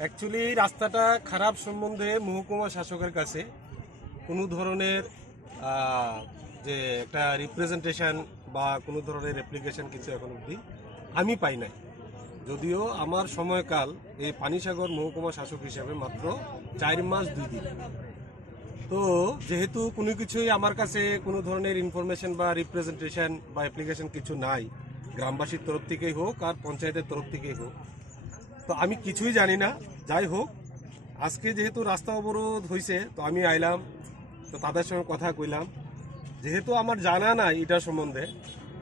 Actually রাস্তাটা খারাপ সম্বন্ধে মহকুমা শাসকের কাছে কোনো ধরনের যে একটা রিপ্রেজেন্টেশন বা কোনো ধরনের অ্যাপ্লিকেশন কিছু এখন অবধি আমি পাই নাই। যদিও আমার সময়কাল এই পানিসাগর মহকুমা শাসক হিসেবে মাত্র 4 মাস 2 দিন। তো যেহেতু কোনো কিছুই আমার কাছে কোনো ধরনের ইনফরমেশন বা রিপ্রেজেন্টেশন বা অ্যাপ্লিকেশন কিছু নাই, গ্রামবাসীর তরফ থেকেই হোক আর পঞ্চায়েতের তরফ থেকেই হোক, তো আমি কিছুই জানি না। যাই হোক, আজকে যেহেতু রাস্তা অবরোধ হয়েছে তো আমি আইলাম, তো তাদের সঙ্গে কথা কইলাম। যেহেতু আমার জানা নাই এটা সম্বন্ধে,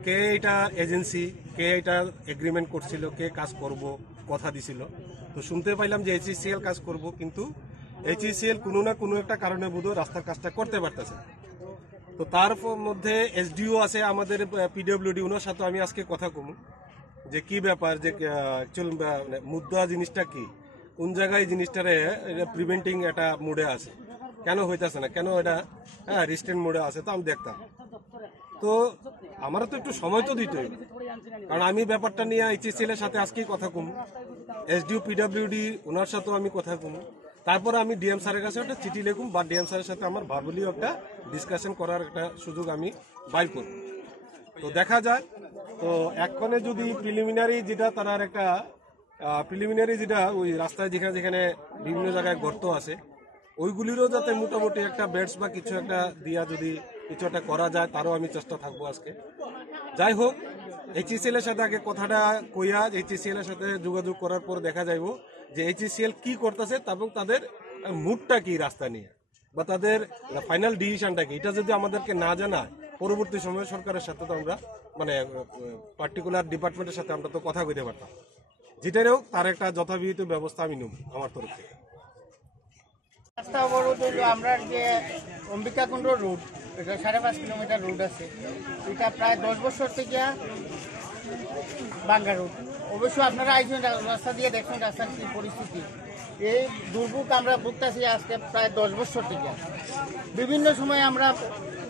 কে এটা এজেন্সি, কে এটা এগ্রিমেন্ট করছিল, কে কাজ করব কথা দিছিল, তো শুনতে পাইলাম যে এইচইসিএল কাজ করব, কিন্তু এইচইসিএল কোনো না কোনো একটা কারণে বোধহয় রাস্তার কাজটা করতে পারতেছে। তো তার মধ্যে এসডিও আছে আমাদের পিডব্লিউডি, ওনার সাথে আমি আজকে কথা কমু যে কি ব্যাপার, যে অ্যাকচুয়াল মুদ্রা জিনিসটা কি, কোন জায়গায় জিনিসটারে প্রিভেন্টিং একটা মোডে আছে, কেন হইতেছে না, কেন এটা রিস্টেন্ট মোডে আছে। তো আমি দেখতাম, তো আমারও তো একটু সময় তো দিতে হইবে, কারণ আমি ব্যাপারটা নিয়ে এইচইসিএল এর সাথে আজকেই কথা কমু, এসডিও পিডব্লিউডি ওনার সাথেও আমি কথা কমু, তারপরে আমি ডিএম স্যারের কাছে একটা চিঠি লিখুম বা ডিএম স্যারের সাথে আমার ভার্বালিও একটা ডিসকাশন করার একটা সুযোগ আমি বাইর করব। তো দেখা যায়, তো এক্ষণে যদি প্রিলিমিনারি যেটা তার একটা প্রিলিমিনারি যেটা ওই রাস্তায় যেখানে যেখানে বিভিন্ন জায়গায় গর্ত আছে, ওইগুলিরও যাতে মোটামুটি একটা বেডস বা কিছু একটা দিয়া যদি কিছু একটা করা যায়, তারও আমি চেষ্টা থাকবো আজকে। যাই হোক, এইচইসিএল এর সাথে আগে কথাটা কইয়া এইচইসিএল এর সাথে যোগাযোগ করার পর দেখা যাইব যে এইচইসিএল কি করতেছে এবং তাদের মুডটা কি রাস্তা নিয়ে, বা তাদের ফাইনাল ডিসিশনটা কি। এটা যদি আমাদেরকে না জানায়, পরবর্তী সময়ে সরকারের সাথে তো আমরা মানে পার্টিকুলার ডিপার্টমেন্টের সাথে আমরা তো কথা কইতে পারতাম। যেটারও তার একটা যথাবিহিত ব্যবস্থা আমি নেব আমার তরফ থেকে। রাস্তা অবরোধ হলো আমরা যে অম্বিকাকুণ্ড রোড, এটা 5.5 কিলোমিটার রোড আছে, এটা প্রায় 10 বছর থেকে ভাঙ্গা রোড। অবশ্য আপনারা আইসেন রাস্তা দিয়ে দেখছেন রাস্তার কি পরিস্থিতি। এই দুর্ভোগ আমরা ভুগতেছি আজকে প্রায় 10 বছর থেকে। বিভিন্ন সময় আমরা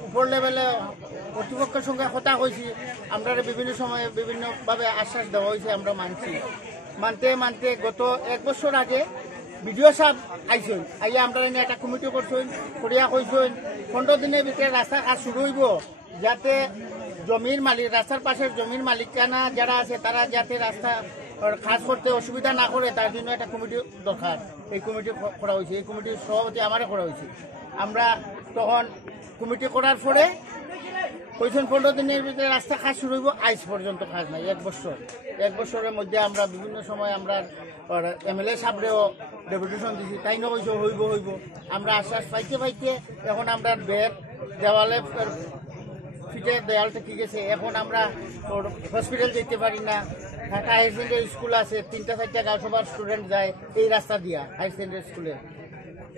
উপর লেভেলে কর্তৃপক্ষের সঙ্গে কথা হয়েছি, আমরা বিভিন্ন সময়ে বিভিন্নভাবে আশ্বাস দেওয়া হয়েছে, আমরা মানতে মানতে গত 1 বছর আগে বিডিও সাহেব আইসেন, আইয়া আমরা এনে একটা কমিটি করছেন, করিয়া কইসেন 15 দিনের ভিতরে রাস্তার কাজ শুরু হইব, যাতে জমির মালিক, রাস্তার পাশের জমির মালিকানা যারা আছে তারা যাতে রাস্তা কাজ করতে অসুবিধা না করে, তার জন্য একটা কমিটি দরকার। এই কমিটি করা হয়েছে, এই কমিটির সভাপতি আমারে করা হয়েছে। আমরা তখন কমিটি করার পরে কইছেন 15 দিনের ভিতরে রাস্তা কাজ শুরু হইব, আইজ পর্যন্ত কাজ নাই। 1 বছরের মধ্যে আমরা বিভিন্ন সময় আমরা এমএলএ সাহেবরেও ডেপুটেশন দিছি, তাই না কইছে হইব। আমরা আশ্বাস পাইতে এখন আমরা দেওয়ালে ফিটে দেয়ালটা ঠিক আছে। এখন আমরা হসপিটাল যেতে পারি না। ঢাকা হাই সেকেন্ডারি স্কুল আছে, 3-4টা গাঁও সবার স্টুডেন্ট যায় এই রাস্তা দিয়া। হাই সেকেন্ডারি স্কুলে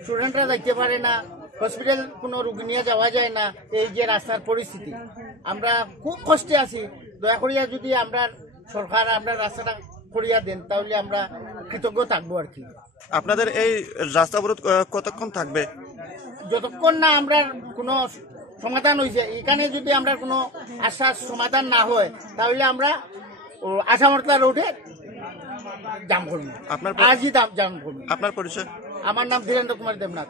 স্টুডেন্টরা যাইতে পারে না, হসপিটাল কোনো রোগী নিয়ে যাওয়া যায় না। এই যে রাস্তার পরিস্থিতি, আমরা খুব কষ্টে আছি। দয়া করিয়া যদি আমরা সরকার আমরা রাস্তাটা করিয়া দেন, তাহলে আমরা কৃতজ্ঞ থাকবো আর কি। আপনাদের এই রাস্তা অবরোধ কতক্ষণ থাকবে? যতক্ষণ না আমরা কোনো সমাধান হয়েছে, এখানে যদি আমরা কোনো আশ্বাস সমাধান না হয়, তাহলে আমরা আসামর্তলা রোডে জাম করবো, আজই জাম করবো। আপনার পরিচয়? আমার নাম ধীরেন্দ্র কুমার দেবনাথ।